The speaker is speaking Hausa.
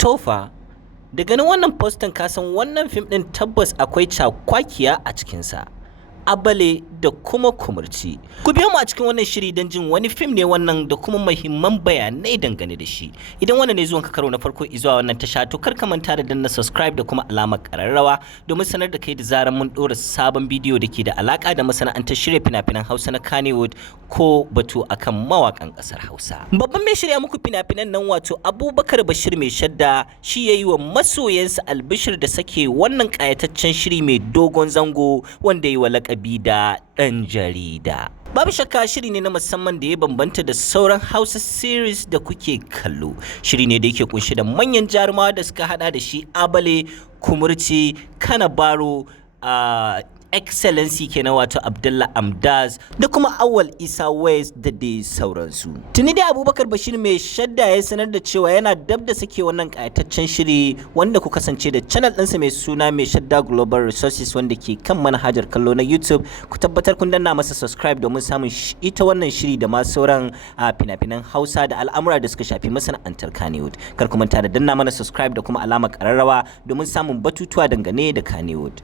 Tofa, da ganin wannan postin kasan wannan fim ɗin tabbas akwai cakwakiya a cikinsa. Abale da kuma kumurci. Ku biyo mu a cikin wannan shiri don jin wani fim ne wannan da kuma muhimman bayanai dangane da shi. Idan wannan ne zuwan ka karo na farko zuwa wannan tasha to kar ka manta da danna subscribe da kuma alamar kararrawa domin sanar da kai da zaran mun ɗora sabon bidiyo da ke da alaka da masana'antar shirya fina-finan Hausa na kannywood ko batu akan mawakan ƙasar Hausa. Babban mai shirya muku fina-finan nan wato Abubakar Bashir mai shadda shi yayi wa masoyansa albishir da sake wannan ƙayataccen shiri mai dogon zango wanda yi wa lakabi da ɗan jarida. Babu shakka shiri ne na musamman da ya bambanta da sauran Hausa series da kuke kallo. Shiri ne da yake kunshi da manyan jarumawa da suka hada da shi Abale Kumurci, Kanabaro, Excellency kenan wato Abdullah Amdaz da kuma Awal Isa West da dai sauransu. Tuni dai Abubakar Bashir mai shadda ya sanar da cewa yana dab da sake wannan kayataccen shiri wanda ku kasance da channel ɗinsa mai suna mai shadda Global Resources wanda ke kan manhajar kallo na YouTube. Ku tabbatar kun danna masa subscribe domin samun ita wannan shiri da ma sauran fina-finan Hausa da al'amura da suka shafi masana'antar Kannywood. Kar ku manta da danna mana subscribe da kuma alamar kararrawa domin samun batutuwa dangane da Kannywood.